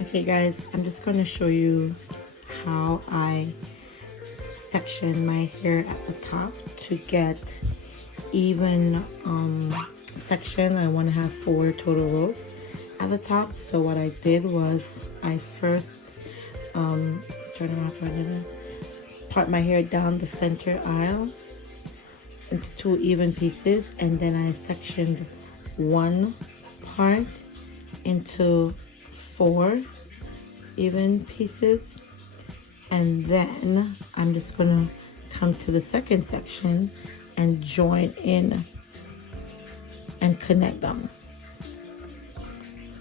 Okay guys, I'm just going to show you how I section my hair at the top to get even section. I want to have 4 total rows at the top. So what I did was I first part my hair down the center aisle into 2 even pieces, and then I sectioned one part into 4 even pieces, and then I'm just gonna come to the second section and join in and connect them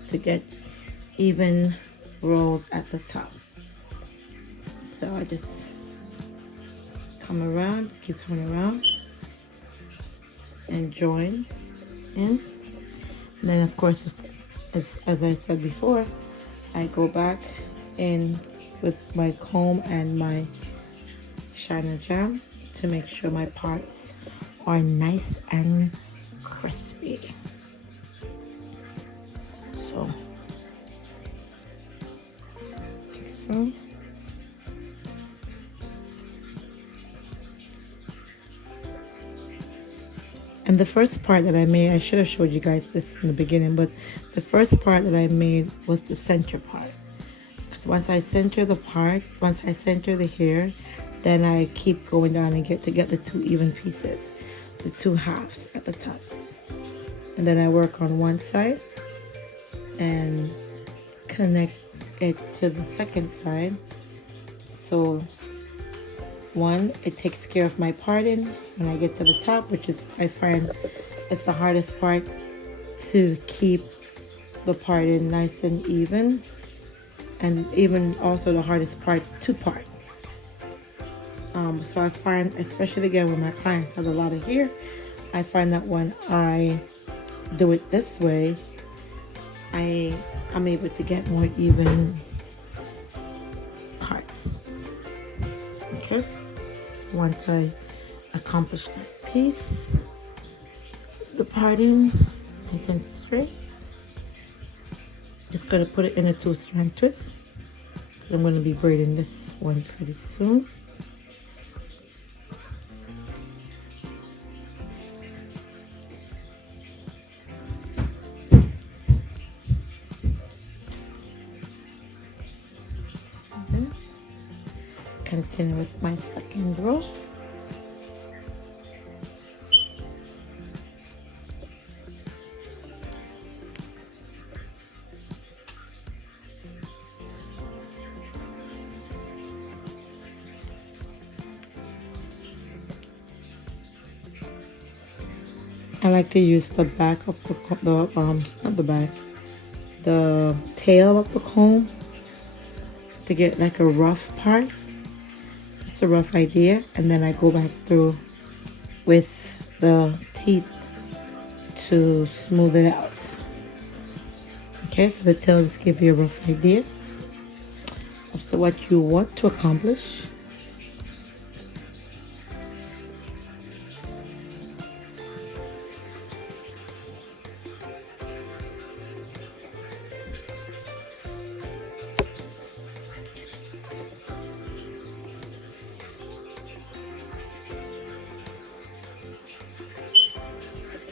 to get even rows at the top. So I just come around, keep coming around and join in. And then of course, as I said before, I go back in with my comb and my shiner jam to make sure my parts are nice and crispy. So, like so. And the first part that I made, I should have showed you guys this in the beginning, but the first part that I made was the center part. Because once I center the hair, then I keep going down and get the 2 even pieces, the 2 halves at the top. And then I work on one side and connect it to the second side. So one, it takes care of my parting when I get to the top, which is, I find, it's the hardest part to keep the parting nice and even, and even also the hardest part to part. So I find, especially again when my clients have a lot of hair, I find that when I do it this way, I'm able to get more even parts. Okay. Once I accomplish that piece, the parting nice and straight, just gonna put it in a 2-strand twist. I'm gonna be braiding this one pretty soon. Continue with my second row. I like to use the back of not the back, the tail of the comb to get like a rough part. A rough idea, and then I go back through with the teeth to smooth it out. Okay, so the tail just give you a rough idea as to what you want to accomplish.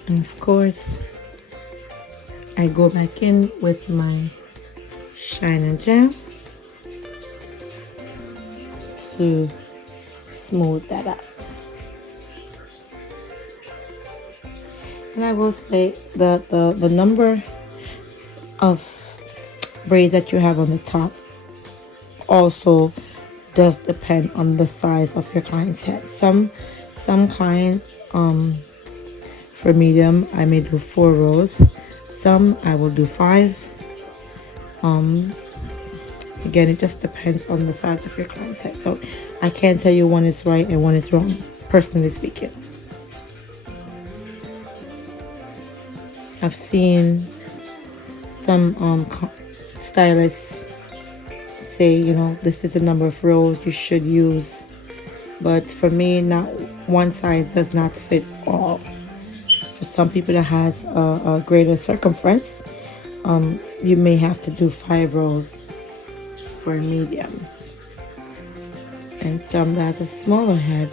And of course, I go back in with my shine and jam to smooth that out. And I will say that the number of braids that you have on the top also does depend on the size of your client's head. Some clients, for medium, I may do 4 rows. Some I will do 5. Again, it just depends on the size of your client's head. So I can't tell you one is right and one is wrong, personally speaking. I've seen some stylists say, you know, this is the number of rows you should use. But for me, not one size does not fit all. For some people that has a greater circumference, you may have to do 5 rows for a medium, and some that has a smaller head.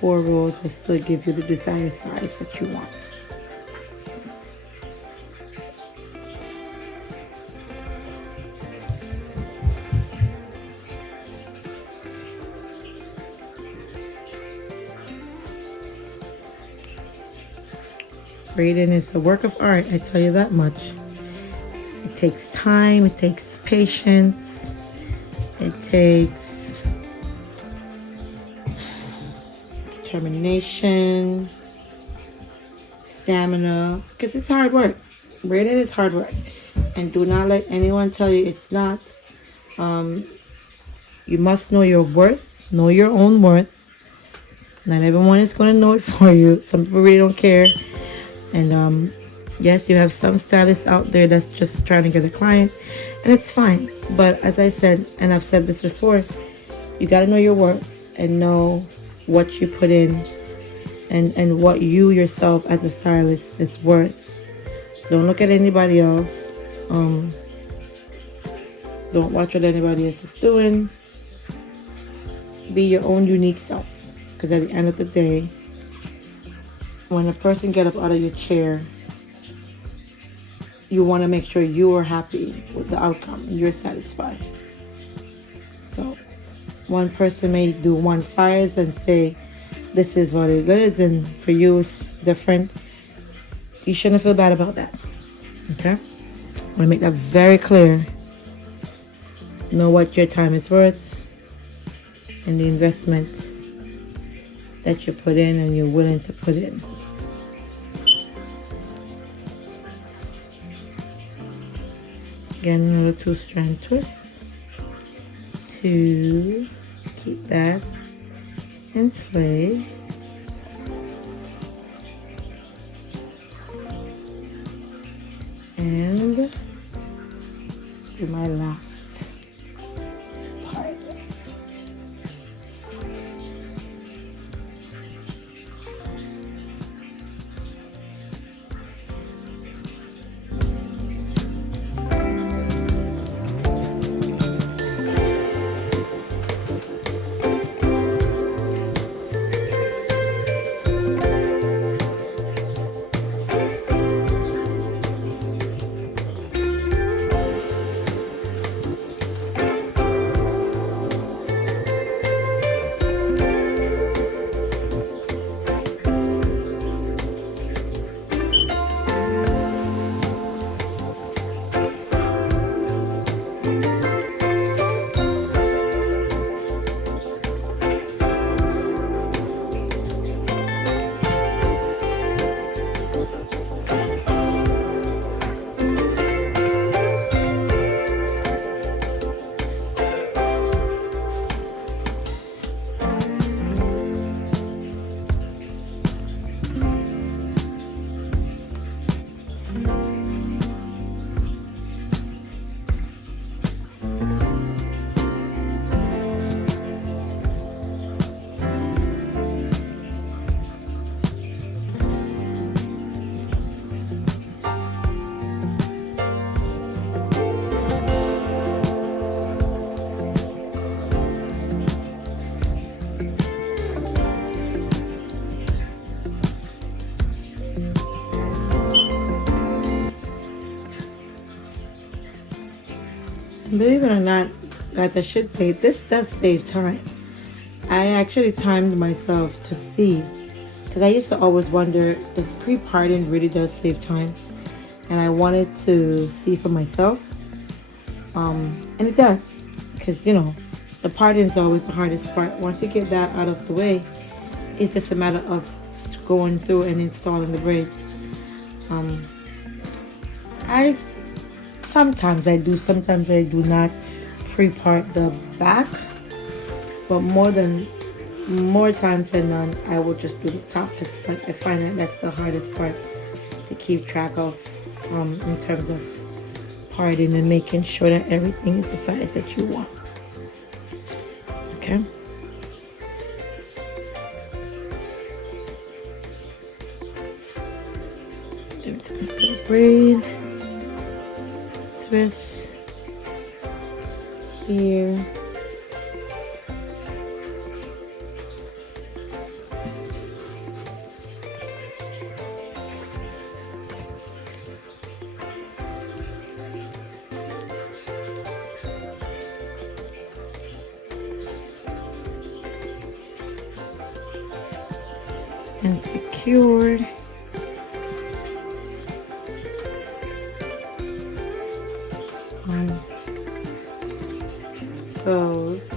4 rows will still give you the desired size that you want. Braiding is a work of art, I tell you that much. It takes time, it takes patience, it takes determination, stamina, because it's hard work. Braiding is hard work. And do not let anyone tell you it's not. You must know your worth, know your own worth. Not everyone is going to know it for you. Some people really don't care. And yes, you have some stylists out there that's just trying to get a client, and it's fine. But as I said, and I've said this before, you got to know your worth and know what you put in, and what you yourself as a stylist is worth. Don't look at anybody else. Don't watch what anybody else is doing. Be your own unique self, because at the end of the day, when a person get up out of your chair, you want to make sure you are happy with the outcome. You're satisfied. So one person may do one size and say, this is what it is, and for you it's different. You shouldn't feel bad about that. Okay? I want to make that very clear. Know what your time is worth and the investment that you put in and you're willing to put in. Again, another 2-strand twist to keep that in place. And do my last part. Believe it or not, guys, I should say this does save time. I actually timed myself to see, because I used to always wonder, does pre-parting really does save time? And I wanted to see for myself, and it does, because you know, the parting is always the hardest part. Once you get that out of the way, it's just a matter of going through and installing the braids. Sometimes I do, sometimes I do not pre-part the back, but more times than none, I will just do the top, because I find that that's the hardest part to keep track of, in terms of parting and making sure that everything is the size that you want. Okay. Just gonna put a braid. Twist, here. And secured. Goes.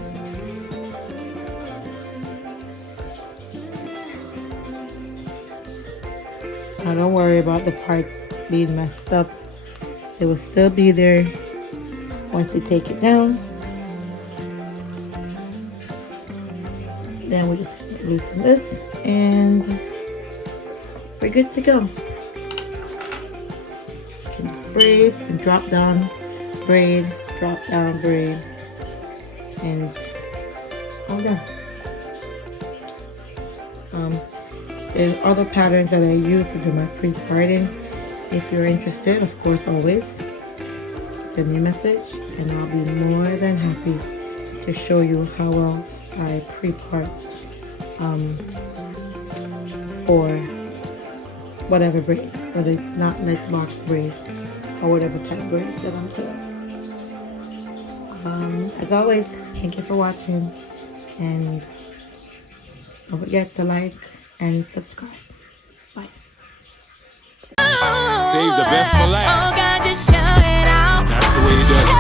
Now don't worry about the parts being messed up. It will still be there once you take it down. Then we just loosen this and we're good to go. You can just braid and drop down, braid, drop down, braid, and all done. There's other patterns that I use to do my pre-parting. If you're interested, of course, always send me a message and I'll be more than happy to show you how else I pre-part for whatever braids, whether it's not Medium Box braid or whatever type of braids that I'm doing. As always, thank you for watching, and don't forget to like and subscribe. Bye. Saves the best for last. That's the way he does it.